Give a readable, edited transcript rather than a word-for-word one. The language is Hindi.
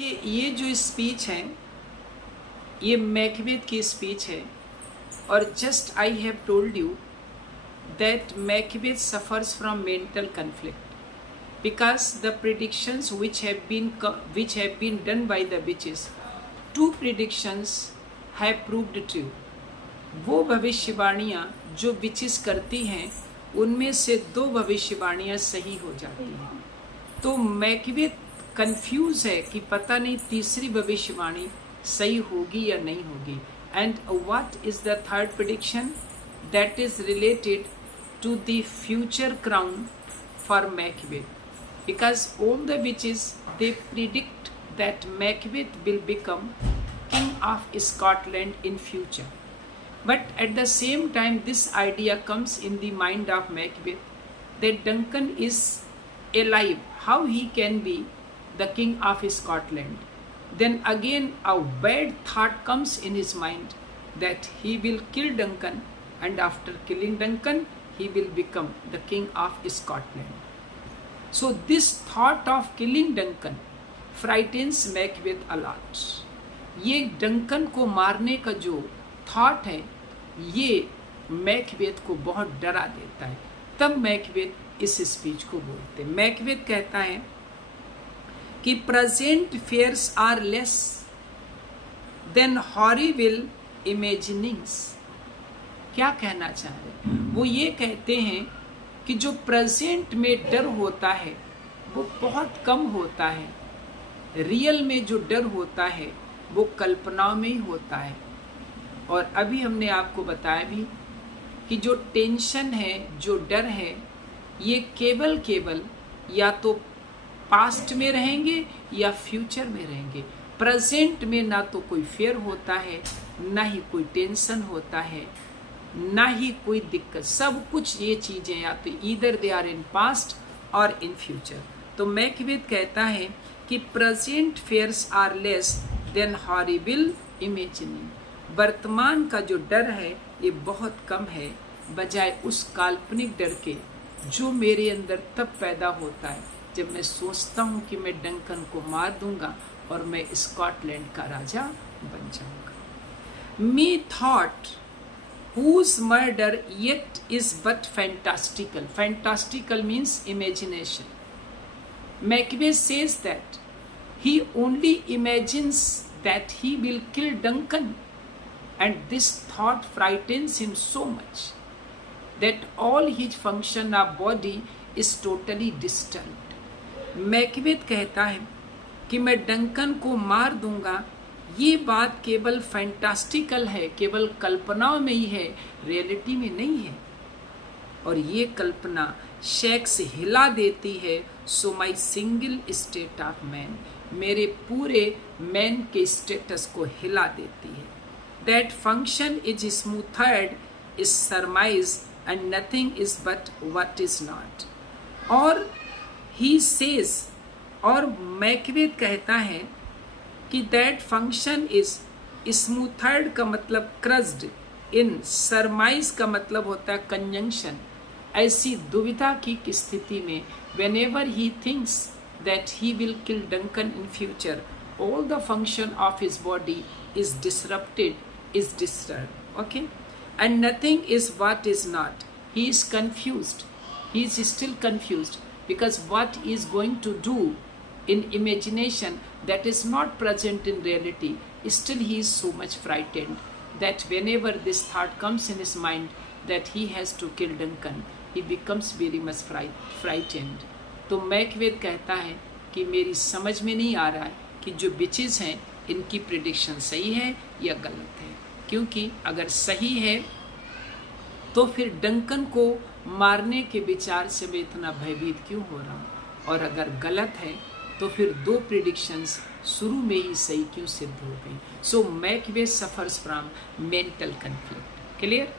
कि ये जो स्पीच है ये मैकबेथ की स्पीच है और just I have told you that Macbeth suffers from mental conflict because the predictions which have been done by the witches, two predictions have proved true. वो भविष्यवाणियाँ जो विचेस करती हैं उनमें से दो भविष्यवाणियाँ सही हो जाती हैं। तो मैकबेथ कंफ्यूज है कि पता नहीं तीसरी भविष्यवाणी सही होगी या नहीं होगी। And what is the third prediction that is related to the future crown for Macbeth, because all the witches they predict that Macbeth will become king of Scotland in future. But at the same time this idea comes in the mind of Macbeth that Duncan is alive, how he can be the king of Scotland. Then again a bad thought comes in his mind that he will kill Duncan, and after killing Duncan, he will become the king of Scotland. So this thought of killing Duncan frightens Macbeth a lot. ये डंकन को मारने का जो थॉट है ये मैकबेथ को बहुत डरा देता है। तब मैकबेथ इस स्पीच को बोलते हैं। मैकबेथ कहता है कि present fears are less than horrible imaginings. क्या कहना चाह रहे? वो ये कहते हैं कि जो प्रेजेंट में डर होता है वो बहुत कम होता है। रियल में जो डर होता है वो कल्पनाओं में ही होता है। और अभी हमने आपको बताया भी कि जो टेंशन है, जो डर है, ये केवल या तो पास्ट में रहेंगे या फ्यूचर में रहेंगे। प्रेजेंट में ना तो कोई फेयर होता है, ना ही कोई टेंशन होता है, ना ही कोई दिक्कत। सब कुछ ये चीजें या तो either they are in past और इन फ्यूचर। तो मैकबेथ कहता है कि present fears are less than horrible imagining. वर्तमान का जो डर है ये बहुत कम है बजाय उस काल्पनिक डर के जो मेरे अंदर तब पैदा होता है जब मैं सोचता हूँ कि मैं डंकन को मार दूंगा और मैं स्कॉटलैंड का राजा बन जाऊंगा। मी thought whose murder yet is but fantastical. Fantastical means imagination. Macbeth says that he only imagines that he will kill Duncan, and this thought frightens him so much that all his function of body is totally disturbed. Macbeth कहता है कि मैं डंकन को मार दूंगा, ये बात केवल फैंटास्टिकल है, केवल कल्पनाओं में ही है, रियलिटी में नहीं है। और ये कल्पना शेक से हिला देती है so my single state of man, मेरे पूरे मैन के स्टेटस को हिला देती है। That function is smothered is surmise and nothing is but what is not. और ही सेज, और मैकबेथ कहता है कि दैट फंक्शन इज स्मूथर्ड का मतलब क्रस्ड, इन सरमाइज का मतलब होता है कंजंक्शन। ऐसी दुविधा की स्थिति में whenever he thinks that he will kill Duncan in future, all the function of his body is disrupted, is disturbed. Okay, and nothing is what is not. He is confused. He is still confused because what he is going to do in imagination that is not present in reality, still he is so much frightened that whenever this thought comes in his mind that he has to kill Duncan, he becomes very much frightened. तो मैकबेथ कहता है कि मेरी समझ में नहीं आ रहा है कि जो विचेस हैं इनकी प्रेडिक्शन सही है या गलत है, क्योंकि अगर सही है तो फिर डंकन को मारने के विचार से मैं इतना भयभीत क्यों हो रहा हूँ, और अगर गलत है तो फिर दो प्रेडिक्शंस शुरू में ही सही क्यों सिद्ध हो गई। So Macbeth suffers from mental conflict. Clear?